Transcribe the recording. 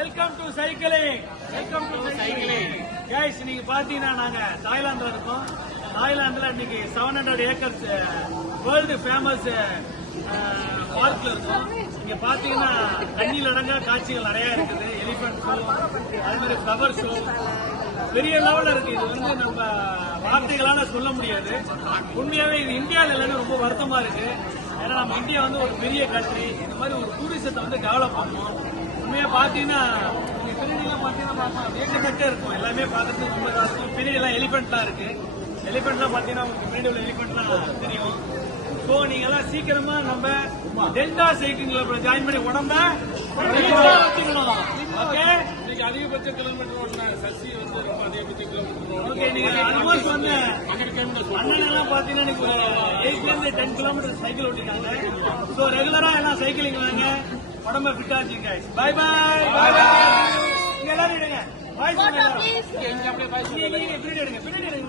Welcome to cycling. Welcome to cycling. Guys, நீங்க பாத்தீங்கன்னா நாங்க தாய்லாந்துல இருக்கோம். தாய்லாந்துல இன்னைக்கு 700 ஏக்கர்ஸ் வேர்ல்டு ஃபேமஸ் பார்க்ல இருக்கோம். இங்க பாத்தீங்கன்னா கண்ணில் அடங்கா காட்சிகள் நிறைய இருக்குது. எலிபென்ட் ஷோ, அதே மாதிரி ஃபிளவர் ஷோ பெரிய லெவல்ல இருக்கு. இது வந்து நம்ம வார்த்தைகளால சொல்ல முடியாது. உண்மையாவே இது இந்தியாவில இல்லைன்னு ரொம்ப வருத்தமா இருக்கு. ஏன்னா நம்ம இந்தியா வந்து ஒரு பெரிய கண்ட்ரி. இந்த மாதிரி ஒரு டூரிசத்தை வந்து டெவலப் பண்ணுவோம். உண்மையா பாத்தீங்கன்னா பின்னாடிலாம் பாத்தீங்கன்னா ஏகப்பட்டே இருக்கும். எல்லாமே பார்க்கறதுக்கு ரொம்ப இதா இருக்கும். பின்னாடி எல்லாம் எலிபென்ட்லாம் இருக்கு. எலிபென்ட்லாம் பாத்தீங்கன்னா உங்களுக்கு பின்னாடி உள்ள எலிபென்ட்லாம் தெரியும். ஸோ நீங்க எல்லாம் சீக்கிரமா நம்ம டெல்டா சைக்கிள் கிளப்ல ஜாயின் பண்ணி உடம்ப வச்சுக்கணும். ஓகே, இன்னைக்கு அதிகபட்ச கிலோமீட்டர் ஓடுன சசி வந்து ரொம்ப அதிகபட்ச கிலோமீட்டர். ஓகே, நீங்க ஆல்மோஸ்ட் வந்து அண்ணன் எல்லாம் பாத்தீங்கன்னா நீங்க 8ல இருந்து 10 கிலோமீட்டர் சைக்கிள் ஓட்டிட்டாங்க. ஸோ ரெகுலரா எல்லாம் சைக்கிளிங் வாங்க, உடம்ப ஃபிட்டா வச்சுங்க. Bye bye. Bye bye. இங்க எல்லாரும் எடுங்க. பாய் சொல்லுங்க. பின்னாடி எடுங்க. பின்னாடி எடுங்க.